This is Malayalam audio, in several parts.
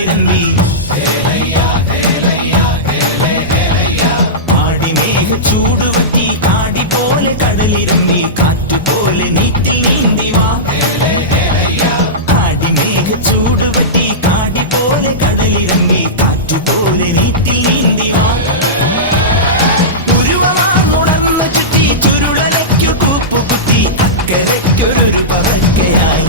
കടലിറങ്ങി ആടിമേഘ ചൂടുപറ്റി കാടി പോലെ കടലിറങ്ങി കാറ്റുപോലെ നീറ്റിൽ നീന്തി വാ ആടിമേഘ ചൂടുപറ്റി കാടി പോലെ കടലിറങ്ങി കാറ്റുപോലെ നീറ്റിൽ നീന്തി വാ ഉരുവമാർന്നുണർന്നു ചുറ്റി ചുരുളലയ്ക്കു കൂപ്പുകുത്തി അക്കരയ്ക്കൊരു പകർക്കയായി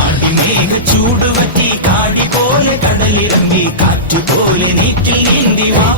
ആടിമേഘ ചൂടുപറ്റി കാടി പോലെ കടലിറങ്ങി കാറ്റുപോലെ നീറ്റിൽ നീന്തി വാ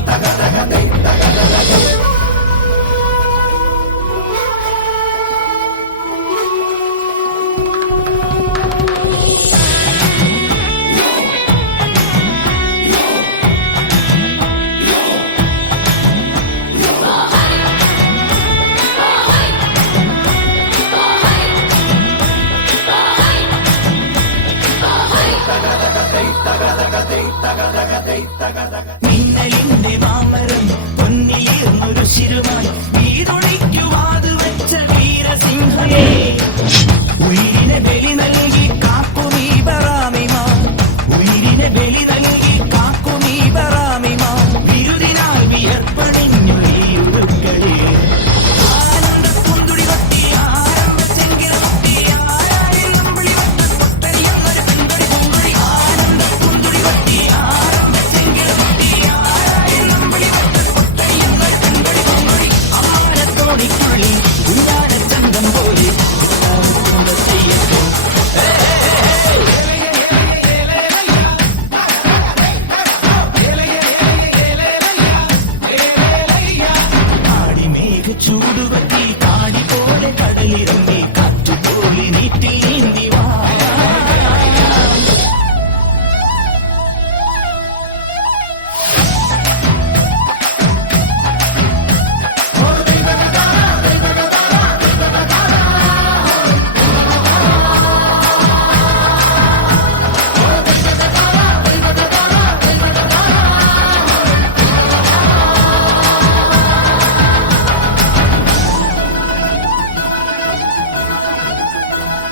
മിന്നലിന്റെ മാമരം പൊന്നിലിരുന്നൊരു ശിരുമായി വീടൊഴിക്കുവാത് വെച്ച വീരസിംഹയെ ഉയിരിനെ ബലി നൽകി കാക്കുമീ ബറാമിമാ ഉയിരിനെ ബലി നൽകി കാക്കുമീ ബറാമിമാ വിരുദിനാൽ വിയർപ്പണിഞ്ഞൊഴിയുടുക്കളെ ആനന്ദപ്പുന്തുടി കൊത്തി ആരംഭ ചെങ്കിറ കൊത്തി ആരാരിൽ നമ്പിളി വത്ത് പൊട്ടരിയെന്നൊരു പെൺകൊടി പൊങ്കൊടി ആനന്ദപ്പുന്തുടി കൊത്തി ആരംഭ ചെങ്കിറ കൊത്തി ആരാരിൽ നമ്പിളി വത്ത് പൊട്ടരിയെന്നൊരു പെൺകൊടി പൊങ്കൊടി അമാരത്തോടിക്കുള്ളിൽ ഉണ്ടാന ചന്തം പോലെ ചെയ്യട്ടെ ആടിമേഘ ചൂടുപറ്റി കാടി പോലെ കടലിറങ്ങി കാറ്റുപോലെ നീറ്റിൽ നീന്തി വാ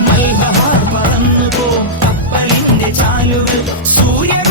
മൽബഹാർ പറന്നു പോം കപ്പലിന്റെ ചാലുകൾ സൂര്യൻ